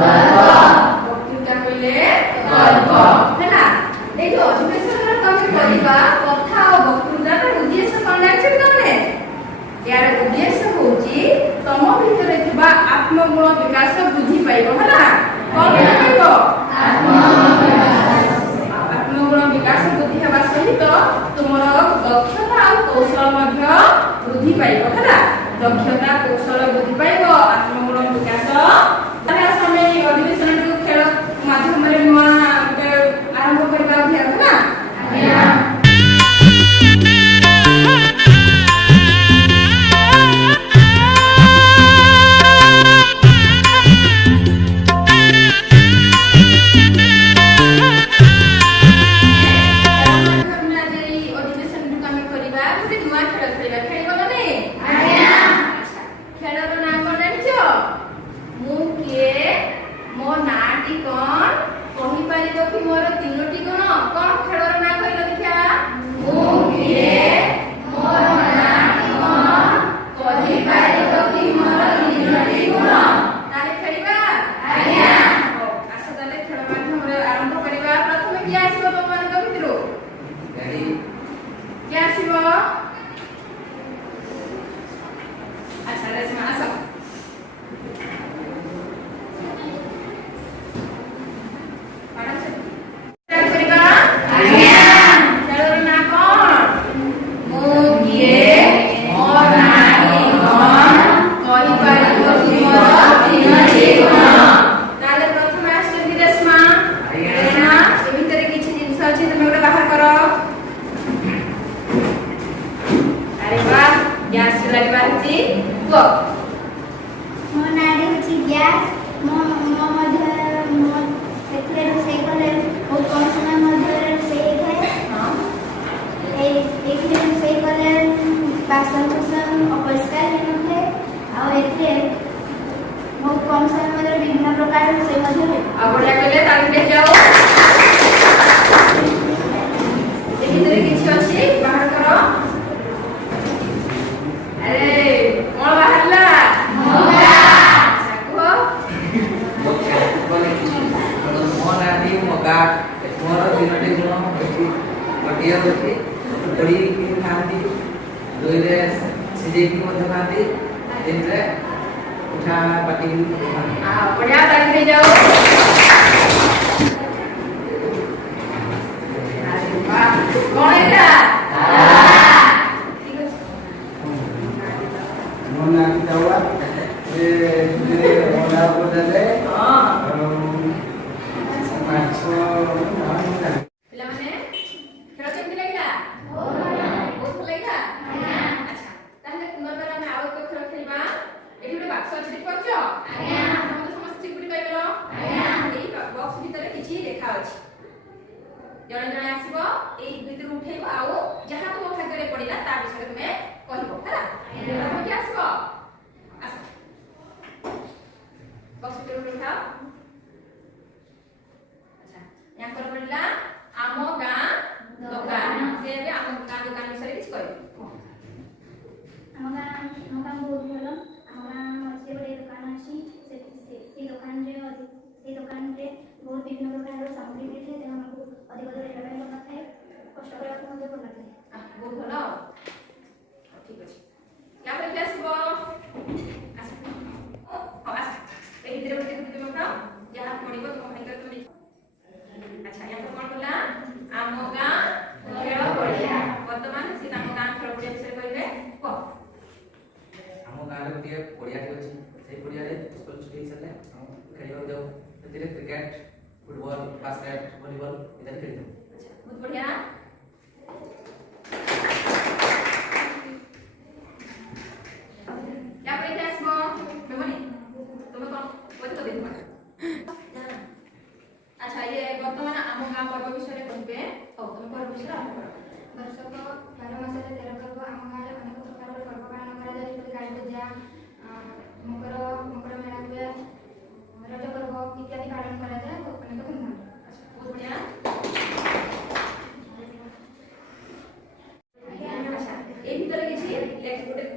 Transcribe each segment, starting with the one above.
ବକ୍ତୃତା କହିଲେ ଗଳ୍ପ ହେଲା। এই যে অধিবেশনର তুমি করিবা কথা ও বক্তৃতার উদ্দেশ্য কোন লাগছে তমনে ইয়ার উদ্দেশ্য হচ্ছে তম ভিতরে থিবা আত্মগুণ বিকাশ বৃদ্ধি পাইব ହେଲା কোন পাইব আত্মগুণ বিকাশ বৃদ্ধি হবা সহিত তোমার দক্ষতা আর কৌশল মধ্য বৃদ্ধি পাইব ହେଲା দক্ষতা কৌশল বৃদ্ধি পাইব আত্মগুণ বিকাশ তাহলে আমি অধিবেশনটো খেল মাধ্যমରେ নয়া আরম্ভ করিবা অভিযান না আজ্ঞা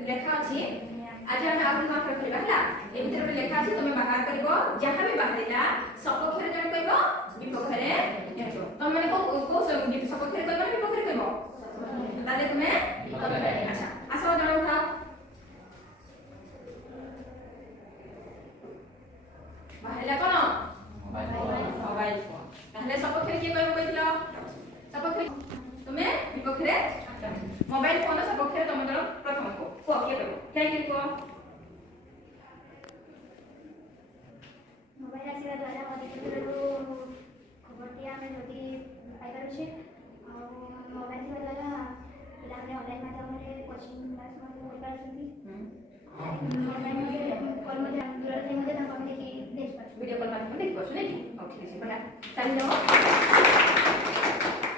ଲେଖା ଅଛି ଆଜି ଆମେ ଆଉ କଣ କରିବା ହେଲା ଏ ଭିତରେ ଗୋଟେ ଲେଖା ଅଛି ତମେ ବାହାର କରିବ ଯାହା ବି ବାହାରେ ବାହାରିଲା ସପକ୍ଷରେ ଜଣେ କହିବ ବିପକ୍ଷରେ ଜଣେ କହିବ ତମେ ମାନେ କୋଉ ସପକ୍ଷରେ କହିବ ନା ବିପକ୍ଷରେ କହିବ ତାହେଲେ ତୁମେ ଆଚ୍ଛା ଆସ ଜଣେ ଉଠାଅ ବାହାରିଲା କଣ ମୋବାଇଲ ଫୋନ ତାହେଲେ ସପକ୍ଷରେ କିଏ କହିବ କହିଥିଲ ସପକ୍ଷରେ ତୁମେ ବିପକ୍ଷରେ ମୋବାଇଲ ଫୋନ ସପକ୍ଷରେ ତମ ଜଣ ପ୍ରଥମ କୁହ କିଏ କହିବ କାହିଁକି କୁହ ମୋବାଇଲ ଆସିବା ଦ୍ୱାରା ଅଧିକ ଦୂରରୁ ଖବରଟି ଆମେ ଯଦି ପାଇପାରୁଛେ ଆଉ ମୋବାଇଲ ଥିବା ଦ୍ୱାରା ପିଲାମାନେ ଅନଲାଇନ୍ ମାଧ୍ୟମରେ କୋଚିଂ କ୍ଲାସ୍ ମଧ୍ୟ କରିପାରୁଛନ୍ତି କଲ୍ ମଧ୍ୟ ଦୂରରେ ଥାଇ ମଧ୍ୟ ତାଙ୍କୁ ଆମେ ଦେଖିପାରୁଛୁ ଭିଡ଼ିଓ କଲ୍ ମାଧ୍ୟମରେ ଦେଖିପାରୁଛୁ ନାଇଁ କି ହଉ ଠିକ୍ ଅଛି ବଢ଼ିଆ ଚାଲିଯାଅ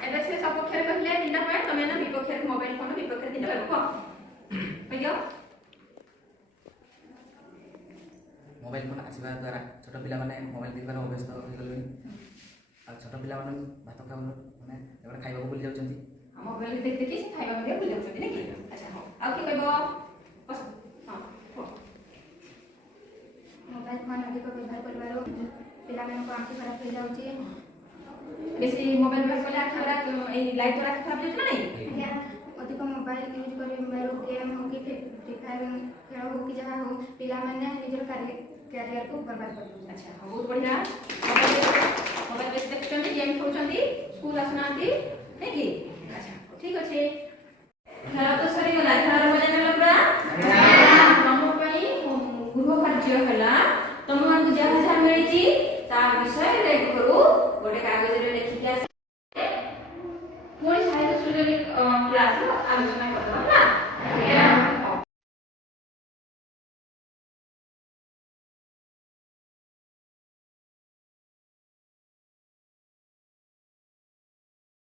ଏବେ ସେ ସପକ୍ଷରେ କହିଲେ ତିନିଟା ପଏଣ୍ଟ ତମେ ନା ବିପକ୍ଷରେ ମୋବାଇଲ ଫୋନ ବିପକ୍ଷରେ ତିନିଟା କହିବ କୁହ କହିଦିଅ ମୋବାଇଲ ଫୋନ ଆସିବା ଦ୍ୱାରା ଛୋଟ ପିଲାମାନେ ମୋବାଇଲ ଦେଖିବାର ଅଭ୍ୟସ୍ତ ହୋଇଗଲେଣି ଆଉ ଛୋଟ ପିଲାମାନେ ଭାତ ଖାଉନ ମାନେ ଏଗୁଡ଼ା ଖାଇବାକୁ ଭୁଲି ଯାଉଛନ୍ତି ମୋବାଇଲ ଦେଖି ଦେଖି ସେ ଖାଇବା ମଧ୍ୟ ଭୁଲି ଯାଉଛନ୍ତି ନାଇଁ କି ଆଚ୍ଛା ହଉ ଆଉ କିଏ କହିବ ବସ ହଁ କୁହ ମୋବାଇଲ ଫୋନ୍ ଅଧିକ ବ୍ୟବହାର କରିବାରୁ ପିଲାମାନଙ୍କ ଆଖି ଖରାପ ହୋଇଯାଉଛି ବେଶୀ ମୋବାଇଲ ବ୍ୟବହାର କଲେ ଆଖି ଖରାପ ଏଇ ଲାଇଟ୍ ଦ୍ୱାରା ଆଖି ଖରାପ ହେଉଛି ନା ନାଇଁ ଆଜ୍ଞା ଅଧିକ ମୋବାଇଲ ୟୁଜ୍ କରିବାରୁ ଗେମ୍ ହଉ କି ଫ୍ରି ଫାୟାର ଖେଳ ହଉ କି ଯାହା ହଉ ପିଲାମାନେ ନିଜର କ୍ୟାରିୟରକୁ ବର୍ବାଦ କରିଦେଉଛନ୍ତି ଆଚ୍ଛା ହଉ ବହୁତ ବଢ଼ିଆ ମୋବାଇଲ ବେଶୀ ଦେଖୁଛନ୍ତି ଗେମ୍ ଖେଳୁଛନ୍ତି ସ୍କୁଲ ଆସୁନାହାନ୍ତି ନାଇଁ କି ଆଚ୍ଛା ଠିକ୍ ଅଛି